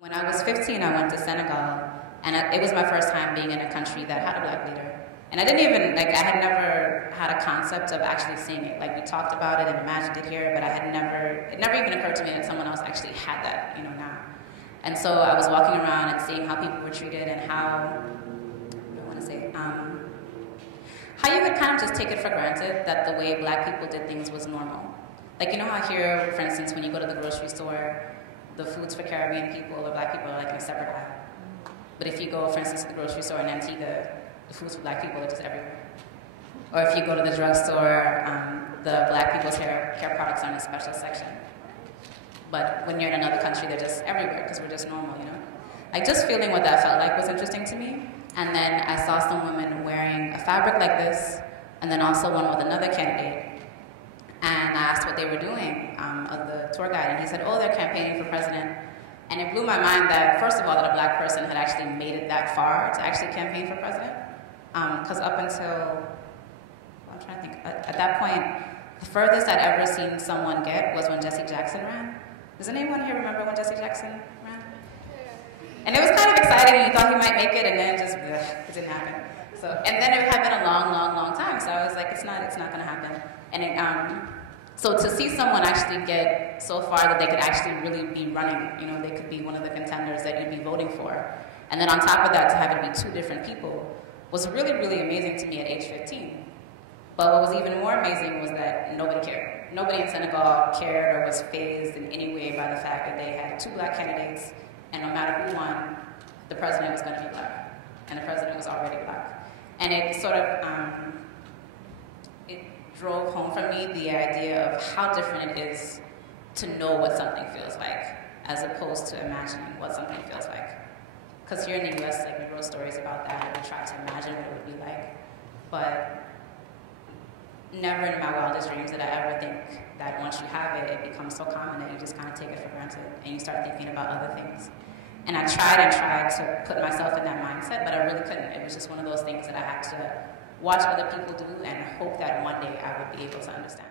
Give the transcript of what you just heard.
When I was 15, I went to Senegal, and it was my first time being in a country that had a black leader. And I didn't even, I had never had a concept of actually seeing it. Like, we talked about it and imagined it here, but it never even occurred to me that someone else actually had that, now. And so I was walking around and seeing how people were treated and how you could kind of just take it for granted that the way black people did things was normal. Like, how here, for instance, when you go to the grocery store, the foods for Caribbean people or black people are like in a separate aisle. But if you go, for instance, to the grocery store in Antigua, the foods for black people are just everywhere. Or if you go to the drugstore, the black people's hair products are in a special section. But when you're in another country, they're just everywhere because we're just normal, Like, just feeling what that felt like was interesting to me. And then I saw some women wearing a fabric like this, and then also one with another candidate. And I asked what they were doing of the tour guide, and he said, oh, they're campaigning for president. And it blew my mind that, first of all, that a black person had actually made it that far to actually campaign for president. Because up until, I'm trying to think, at that point, the furthest I'd ever seen someone get was when Jesse Jackson ran. Does anyone here remember when Jesse Jackson ran? And it was kind of exciting, and you thought he might make it, and then just, it didn't happen. So, and then it had been a long, long, long time, so I was like, it's not going to happen. And so to see someone actually get so far that they could actually really be running, they could be one of the contenders that you'd be voting for. And then on top of that, to have it be two different people was really, really amazing to me at age 15. But what was even more amazing was that nobody cared. Nobody in Senegal cared or was fazed in any way by the fact that they had two black candidates, and no matter who won, the president was going to be black. And the president was already black. And it sort of, it drove home for me the idea of how different it is to know what something feels like, as opposed to imagining what something feels like. Because here in the US, we wrote stories about that, and we tried to imagine what it would be like. But never in my wildest dreams did I ever think that once you have it, it becomes so common that you just kind of take it for granted, and you start thinking about other things. And I tried to put myself in that mindset, but I really couldn't. It was just one of those things that I had to watch other people do and hope that one day I would be able to understand.